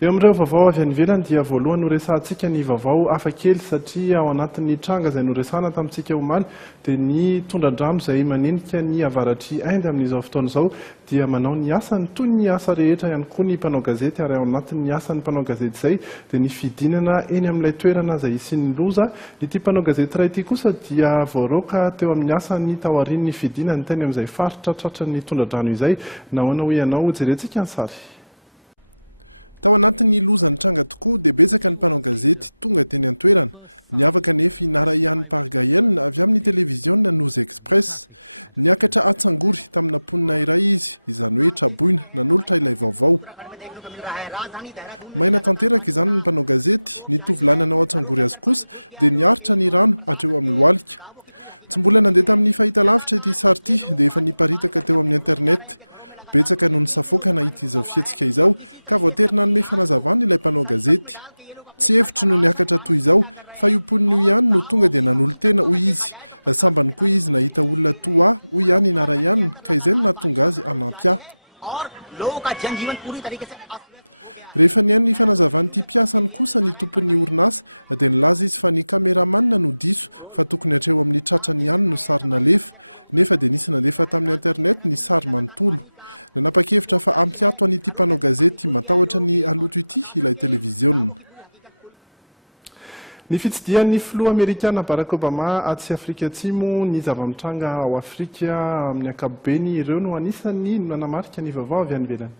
Eo amin'ireo vaovao avy any ivelany dia voalohany noresantsika ny vaovao hafakely satria ao anatin'ny tranga izay noresana tamintsika omaly dia ny tondran-drano izay manenika ny avaratry Inde amin'izao fotoana izao dia manao ny asany toy ny asa rehetra ihany koa ny mpanao gazety ary ao anatin'ny asan'ny mpanao gazety izay dia ny fidinana eny amin'ilay toerana izay isian'ny loza. Ity mpanao gazety iray ity kosa dia voaroka teo amin'ny asany tao aorian'ny fidinany teny amin'izay faritra tratran'ny tondran-drano izay. Nahoana hoe ianao jerentsika ny sary. Tao anatin'ny lozany tranga tokoa dia betsaka ny mpanao gazety tonga teny an-toerana. Niavaka nefa Narayan Pargayen avy amin'ny televiziona News Express. Niakatra Atsangory tamina ponina iray izy, izany hoe traboina nanolotra ilay vaovao. Maina tanteraka izany ny mpanao gazety, ny tovolahy nanao Atsangory azy kosa dia niaritra ny rano hatreo amin'ny lohalika. Tsy mbola nandeha tamin'ny fahitalavitra ity sary ity dia efa niparitaka teo amin'ny internet. Betsaka noho ny safoka nahita izao fihetsika izao ka voatery nanome fanazavana ilay mpanao gazety. Tsy hevitry no niakatra toy izao fa io poniny io ihany no tonga dia nanolo tena hoy izy. Sambany koa izy nahita olona toa hoy ihany Narayan ka izay no nahatonga azy hanampy ahy. Rehefa nihaino ny fanazavany'ity mpiasany kosa ny tompon'ny orinasa dia nilaza izy fa ny kameramanina no diso fa tokony hatreo amin'ny tratrany ihany no sary nalefa, nefa dia nisy nandefa tamin'ny internet ny sary manontolo. Nanapa-kevitra fa ampiato an'ity mpanao gazety matahotra ny aloto ity ilay televiziona. Ny fitsidihan'ny filoha Amerikana Barack Obama aty Afrika Atsimo ny zava-mitranga ao Afrika amin'ny ankapobeny ireo no anisany nanamarika ny vaovao avy any ivelany.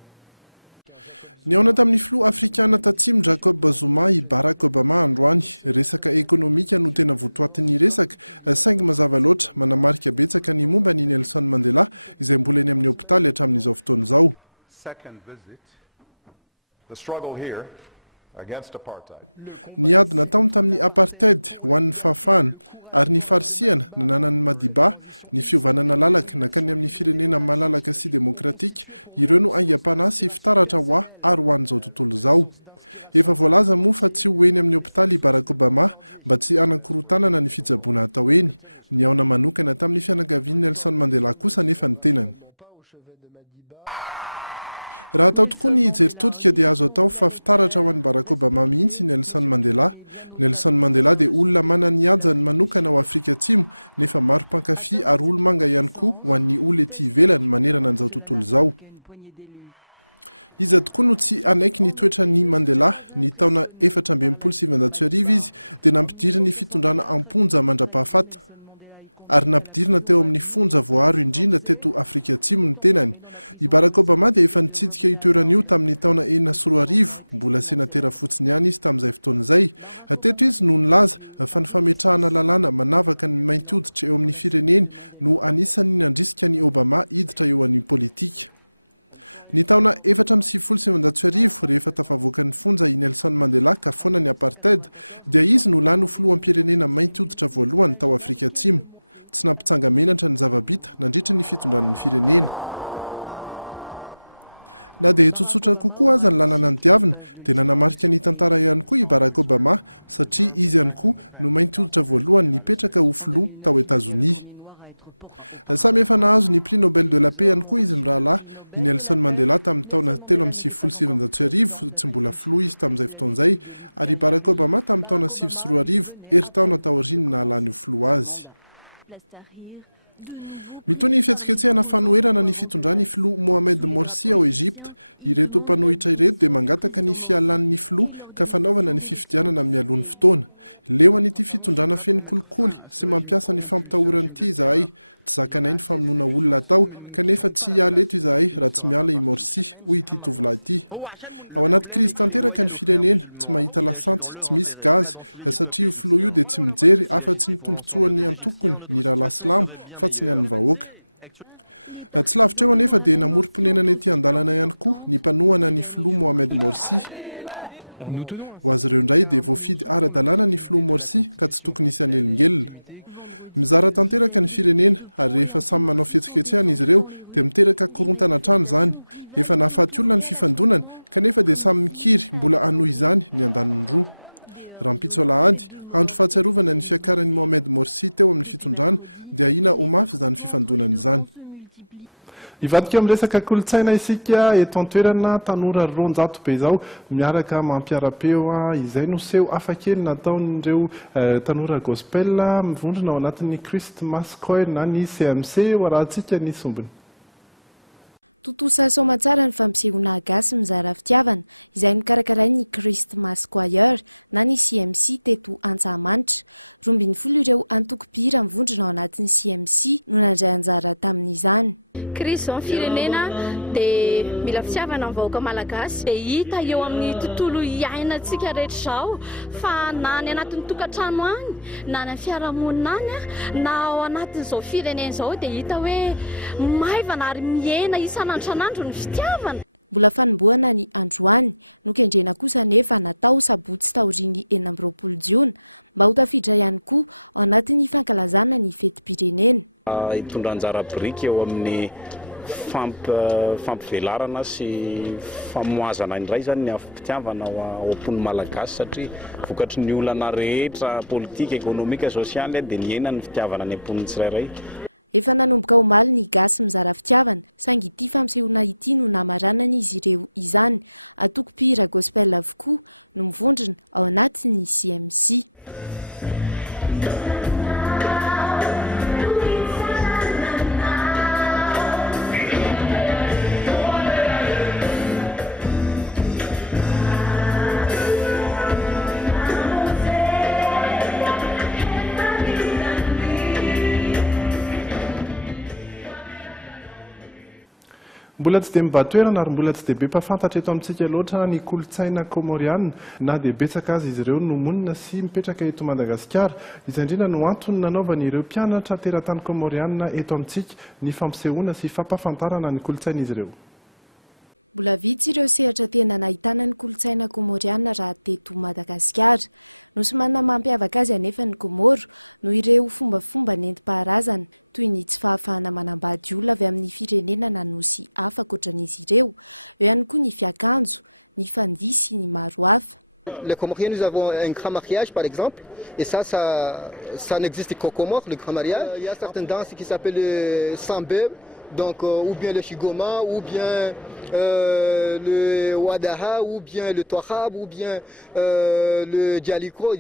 Niaona tamin'ny filoha Afrikana tatsimo Jacob Zuma i Barack Obama androany, resaka ekonomika no tena votoatin'ny resaka, saingy mazava loatra manamarika betsaka ny momba ny Nelson Mandela izay mbola eny amin'ny hopitaly hatramin'izao fotoana izao. Niady nataony tamin'ny apartheid ho an'ny fahafahana ary ny farisiana nananan'ny Madiba ny fiovanana lalaka nakany amin'ny firenena malalaka sy demokratika ireo no aingam-panahy sy fitaratra ho ahy ary ho an'izao tontolo izao. Efa voalaza moa fa tsy ho eny amin'ny hopitaly Barack Obama mba tsy anankorotanana ny fitsaboana atao eny. Niaona manokana tamin'ny fianakavian'i Nelson Mandela kosa nefa ny tenany. Raha atao tokoa ny jeritodika dia azo atao fa fitaratra ho an'i Barack Obama mihitsy Nelson Mandela. Nelson Mandela dia olona manana hajany manokana ao Afrika Atsimo nefa maro mpankafy ary olomanga ihany koa ho an'ny olona ety ivelany manerana an'izao tontolo izao. Iza tokoa no tsy anaiky ny toetra ny Mandela, ny taona 1770 izy dia nampidiry ny fitondrana amponja mandra-pahafaty ary nampidirina teo amin'ny fonja voaro indrindra teto Afrika Atsimo ny tenany. I Barack Obama dia efa nitsidika itoeran'io tamin'ny taona 2014, mbola senatera fotsiny ihany izy tamin'izay fotoana izay. Teto izy no nilaza fa ny fametrahana lalàna manavaka ny mainty hoditra eo amin'ny fireneny no anisan'ny nandrisika ny Obama hiditra eo an'ny politika. Ny taona 1770 rehefa tafavoaka ny fonja i Nelson Mandela ka foana ny apartheid dia izy no lany ho filoham-pirenena mainty hoditra voalohany tao Afrika Atsimo. Tsy nampitsanga menatra ny zavabita nandritra ny fitondran'ny firenena. Na dia tsotsotra kokoa aza ny lalana ny diavina dia nanamarika ny tantara ihany koa i Barack Obama satria izy ihany koa no mainty hoditra voalohany nipetraka ho filoha tao Etazonia. Samy efa nahazo ny prix Nobel de la paix ihany koa izy mirahalahy i Nelson Mandela tamin'ny taona 1770 tsy mbola filoha izy tamin'izay fotoan'izay ary i Barack Obama tamin'ny taona 2010 eri-taona tao aoriany nahalany ho filoha azy. Mitony fihetsiketsehana fanoherana ny fitondrany filoha Mohamed Morsi ao Egypta, ireto mpanohitra ireto dia mangataka ny fialan'ny filoha ka fanaovana ny fifidianana mialohan'ny fotoana. Leo an'ity fitondrana feno kolikoly sy mampiasa ny fampitahorana ity izahay. Tsy zakanay ny famonoana olona atao kanefa tsy hiala eto izahay raha tsy miala i Morsi, hoy ity tovolahy ity. Ao anaty krizy tanteraka ny firenena, tsy mahita lasantsy, tsy misy gazy, satria io filoha io dia tsy mijery afa-tsy ny tombontsoany antokony ny rahalahy silamo fa tsy ny an'ny vahoaka. Tsy lavitra eo anefa dia namorom-ponenana ety an-dalana ihany koa ny mpanohana ny filoha Mohamed Morsi. Ho azy ireo indray dia voafidy ara-dalàna ny filoha Morsi ka tsy tokony hisy anelingelina. Mizara tanteraka ny firenena ary rehefa samy manao fihetsiketsehana izy ireo dia miteraka korontana trano izany. Efa nahafaty olona ny fifandonana kanefa dia samy mikiry mbola hanohy izany ny andaniny roa. Rampitso alahady, andro fahatsiarovana ny fiakaran'i Mohamed Morsi teo amin'ny fitondrana dia ahina ho mafy izany fifandonana izany. Ivadika amin'ny resaka kolontsaina isika eto an-toerana tanora 200 be izao miaraka mampiara-peo izay no seho hafakely nataon'ireo tanora gospel mivondrona ao anatin'ny Christmas choir na ny CMC ho arahantsika ny sombiny. Totosa soamantsara ny fampisehoana gasy mizara fitiavana izay nokarakaray ny Christmas choir na ny CMC teto Antsahamanitra. 12 ireo antoko-pihira mivondrona ao anatin'ny CMC no nandray anjara tamin'izany. Kristy zao firenena dia mila fitiavana amin'ny vahoaka malagasy dia hita eo amin'ny tontolo iainantsika rehetra izao fa na ny anatin'ny tokantrano any na ny fiarahamonina any na ao anatin'izao firenena izao dia hita hoe maivana ary miena isan'andro ny fitiavana. Mbola fanombohana ny androany nokendrena kosa nefa natao sabotsy taoriny 20 jiona mba ho tafiditra ihany koa ao anatin'ny fankalazana ny fetim-pirenena. Hitondra anjara biriky eo amin'ny fampivelarana sy famoazana indray zany ny afim-pitiavana ao am-pony malagasy satria vokatry ny olana rehetra politika, ekonomika, sosialy dia ny enany fitiavana ny am-pony tsirairay. Efa nanomboka omaly ny gasy mizara fitiavana saingy ity fampisehoana ity no namaranana izy ireo izany. Antoko-pihira gospel avokoa no mivondrona ao anatin'ny CMC. Mbola tsy dia mibatoerana ary mbola tsy dia be mpafantatra eto amintsika loatra ny kolontsaina komoriana na dia betsaka azy izy ireo no monina sy mipetraka eto Madagasikara. Izay indrindra no antony nanaovana ireo mpianatra teratany komoriana eto amintsika ny fampisehoana sy fampafantarana ny kolontsaina izy ireo. Mbola vitsy ireo sehatra tena nahitana ny kolontsaina komoriana raha teto Madagasikara. Nosy manana mampiavaka azy anefa ny Komoro no ireo fombafomba nentim-paharazana toy ny tsy fahafahana manambady olona avy amin'ny firenena na nosy hafa ankoatran'izy ireo. Eo ihany koa ny fiakanjo, ny fandisy, ny maro hafa. Les Comoriens, nous avons un grand mariage par exemple, et ça n'existe qu'aux Comores, le grand mariage. Il y a certaines danses qui s'appellent le sambé, donc ou bien le shigoma, ou bien le wadaha, ou bien le tohab, ou bien le dialiko.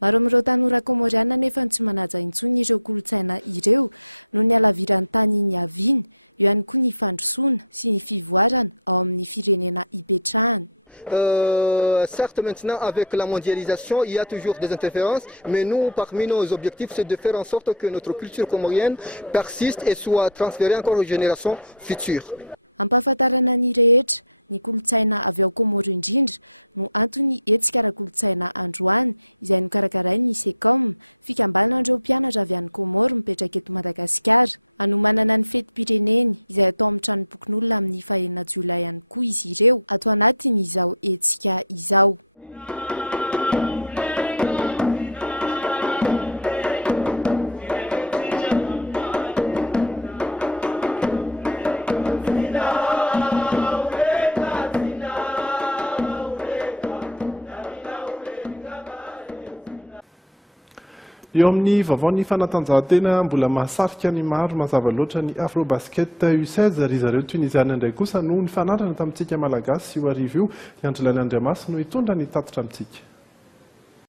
Maro amin'ireo tanora komoriana nefa tsy manaja intsony ireo kolontsaina ireo no ny alaviran'ny tany ny aviany, eo ihany koa ny fandrosoana sy ny fivoarana ao amin'ny firenena ipetrahana. Certes, maintenant, avec la mondialisation, il y a toujours des interférences, mais nous, parmi nos objectifs, c'est de faire en sorte que notre culture comorienne persiste et soit transférée encore aux générations futures. Ampahafantarana ny rehetra ny kolontsaina avy ao Komoro indrindra no antony hetsika ara-kolontsaina androany izay nokarakaray ny SECOM, fikambanan'ireo mpianatra avy any Komoro mipetraka eto Madagasikara. Hanomanana ny fetim-pireneny izay atao amin'ny tranom-pokon'olona amin'ny 2 Jolay ihany koa izy ireo ato anatiny izao hetsika izao. Eo amin'ny vaovaon'ny fanatanjahantena mbola mahasarika ny maro mazava loatra ny Afrobasket U16 ary zareo toy ny izany indray kosa no nifanarana tamintsika malagasy io arivo io. Andrilany Andriamasy no hitondra ny tatitra amintsika.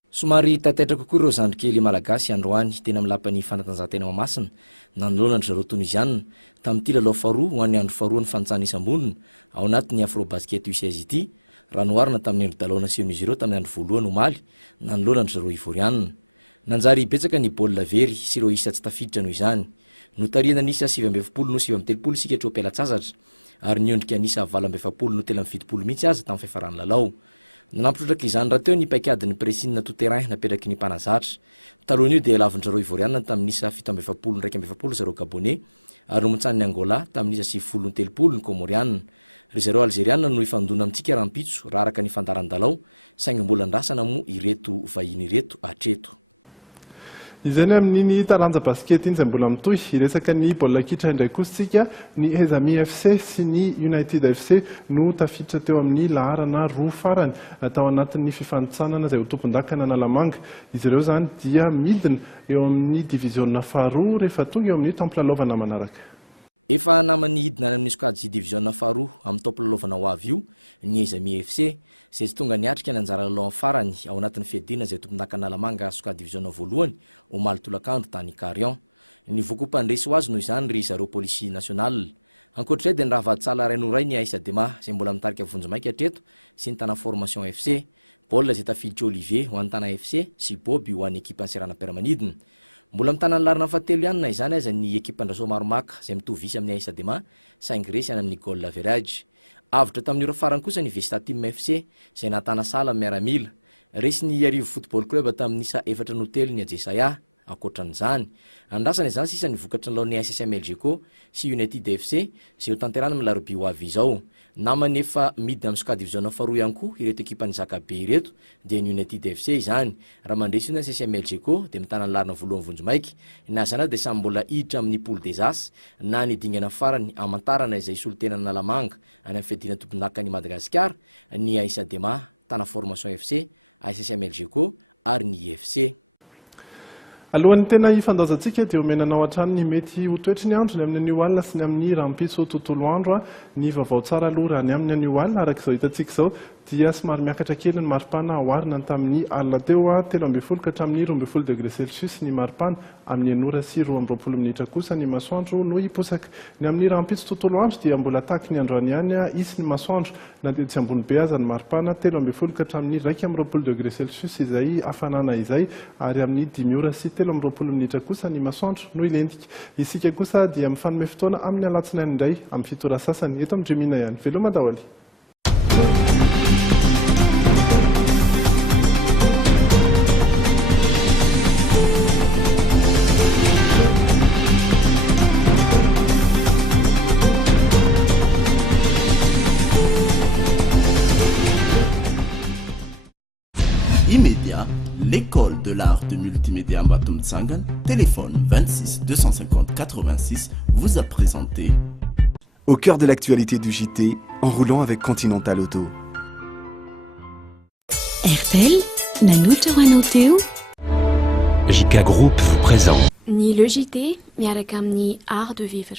Somary tataitra kokoa ireo zandrikely malagasy androany tena milapan'ny fanatanjahantena Mahamasina nanoloana zareo Tunisianina tamin'ity lalao faharoa ho an'ny andro faharoa ny fanitsana isam-bonina ao anatin'ny Afrobasket U16 ity raha noharina tamin'ny andro dalaona sehon'izy ireo tamin'ny andro voalohany omaly nanoloana zareo Ivorianina. Nanjary betsaka ny baolina very sy ireo isa tsy tafiditra noho izany. Notariana nisa 720 no 730 isika hatreo am-pialatsasaatra ary niondrika nisa 720 no 370 mihitsy aza tamin'ny fiafarany lalao. Nanampitrotraka izany raha teo ny paikadin'ny Presinina tout terrain napetraky ny mpanazatra. Talohan'io dia lavin'zareo Ivorianina tamin'ny nisa 720 ndraiky 20 zareo Gabonais ary nomontsan'ny Angola tamin'ny nisa 930 ny Komorianina. Ry zareo Algerianina no ifandona amintsika rahampitso raha araka ny fandaran-dalao saingy mbola andrasana moa ireto vahiny ireto hatreto. Izany amin'iny taranja basket iny izay mbola mitohy iresaka ny baolina kitra indray kositsika ny Ezami FC sy ny United FC no tafiditra teo amin'ny laharana roa farany tao anatin'ny fifanitsanana izay ho tompon-dakana Analamanga. Izy ireo zany dia midina eo amin'ny diviziona faharoa rehefa tonga eo amin'ny tamplalovanà manaraka. efa namany hidina any amin'ny sokady division faharoa amin'ny tompolalovana ho avy io ny Ezami FC zay tsy tonga niatrika ny anjara lalao farany ao anatin'ny fiadina zay tompon'Anakalamanga sokady division voalohany omaly tolakandro tany Carion. Ny vokom-pandresy ho azy noho izany ry zareo polisie nasional. Ankoatr'izay dia niravatsala ray noray ny Aïsadema zay mbola mitarika vonjomaika hatreto sy ny tana formation FC. Paul zay tafiditra Olivier ho an'ny tana FC sy Boby ho an'ny ekipa Serana Permanidina. Mbola mitana ny larina fahatelo ihany na izany aza ny ekipa Andraso Maromaka zay mitovy isy amin'ny Aïsadema saingy resy any amin'ny goal average. Avitra tamin'ireo farany kosa ny Vesta Team FC zay natana sala miaramila. Resy ny Arivo Football Club tamin'isa 4-0 ny Ajesaya. Ankoatran'izany, andrasana izany sisa ny vokatry ny laon'ny SSM LGco sy United FC zay ho tanterana amin'ny Larobia ho avy izao. Namany efa midina amin'ny sokady division faharoa ihany koa ireto ekipan'ny Zakabe ireto dia ny United FC izany. Raha mandresy io ny SSM LGco dia mitana ny larina voalohany vonjomaiky. Na izany dia samy mbola hiditra amin'ny poule des As na ny dingana farany amantarana izay solitenana Lamanga any amin'ny fiadina tomponakany Madagasikara ny Aïsadema, tana formation FC, SSM LGco ary ny IFC. Alohan'ny tena ifandaozantsika dia omenanao hatrany ny mety ho toetry ny andro ny amin'ny anio alina sy ny amin'ny rampiso tontolo andro ny vaovao tsara aloha raha ny amin'ny anio alina araka izao hitantsika izao dia somary miakatra kely ny maripana oharina tamin'ny alina teo 13 ka hatramin'ny 12 degré celsius ny maripana amin'ny anora sy 20 minitra kosa ny masoandro no hiposaka. Ny amin'ny rampitso tontolo andro dia mbola tahaky ny androany ihany isy ny masoandro na dia tsy ambony be aza ny maripana 13 ka hatramin'ny 20 degré celsius izay hafanana izay ary amin'ny 10 ora sy 20 minitra kosa ny masoandro no ilentika. Isika kosa dia mifanome fotoana amin'ny alatsinainy indray amin'ny fitora sasany eto amin'ny Jemina ihany. Veloma daholo. Immédiat, l'école de l'art de multimédia Mbatum Tsangan, téléphone 26 250 86, vous a présenté. Au cœur de l'actualité du JT, en roulant avec Continental Auto. RTL, Nanuto Ranoteo. JK Group vous présente. Ni le JT, miaraka amin'ny art de vivre.